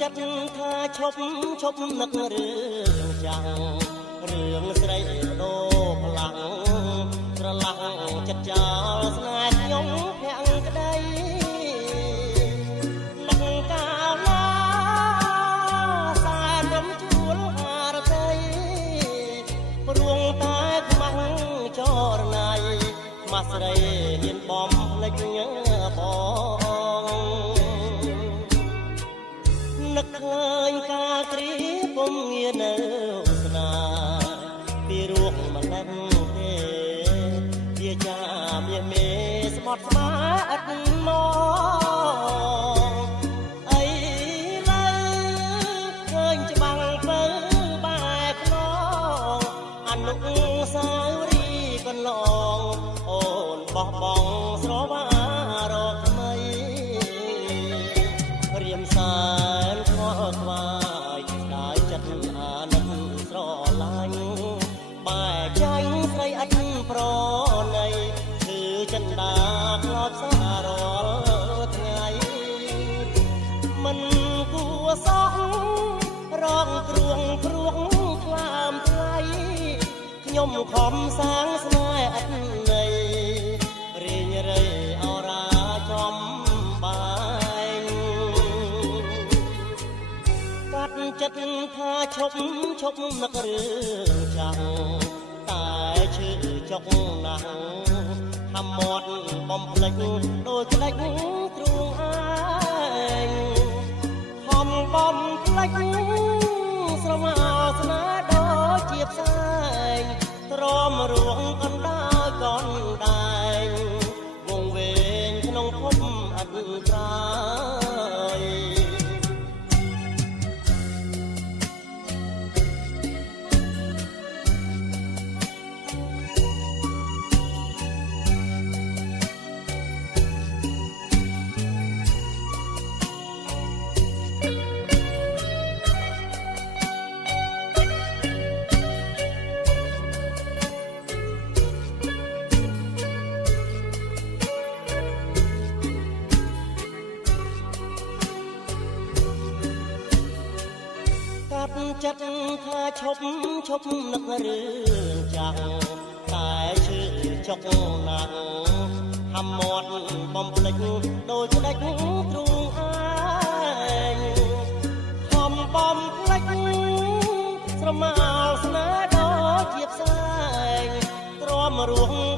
ចិត្តថាឈប់នឹករឿងចាំងរឿងស្រីដោផ្លាំងស្រឡាំងចិត្តចោលស្នេហ៍ខ្ញុំភាំងក្តីនឹកកាលណាសែនរំជួលអារតីព្រួងតែខ្មាំងចរណៃខ្មាស់ស្រីហ៊ានបំភ្លេចបងនឹកឃើញកាលគ្រាពុំងារនៅស្នាពីរោគមិនដឹងទេជាចាមាសមេស្បត់ស្មាអត់មកអីឡើយឃើញច្បាំងទៅបែកខ្នងអនុសាវរីយ៍កន្លងអូនបោះបង់ស្រវារកថ្មីរៀមសានខ្វល់ខ្វាយដែលចិត្តអាណិតស្រឡាញ់បែកចាញ់ស្រីអត់ប្រណីគឺចិនដាខ្លោចសាររាល់ថ្ងៃមិនគួរសោះរងគ្រួងព្រោះខ្លាមថ្លៃខ្ញុំខំសាងស្នេហ៍អត់ន័យរីងរៃអរាចំបាយកាត់ចិត្តថាឈប់នឹករឿងចាំងតែឈឺចុកណាស់ហាំមាត់បំភ្លេចដូចក្លេចទ្រូងឯងខំបំភ្លេចស្រមោស្នេហ៍ដូចជាផ្សែងទ្រាំរួងកណ្ដាលកណ្ដែងវងវែងក្នុងភពអត់ត្រាយចិត្តថាឈប់នឹករឿងចាំងតែឈឺចុកណាស់ហាំមាត់បំភ្លេចដូចក្លេចទ្រូងឯងខំបំភ្លេចស្រមោលស្នេហ៍ដូចជាផ្សែងទ្រាំរួង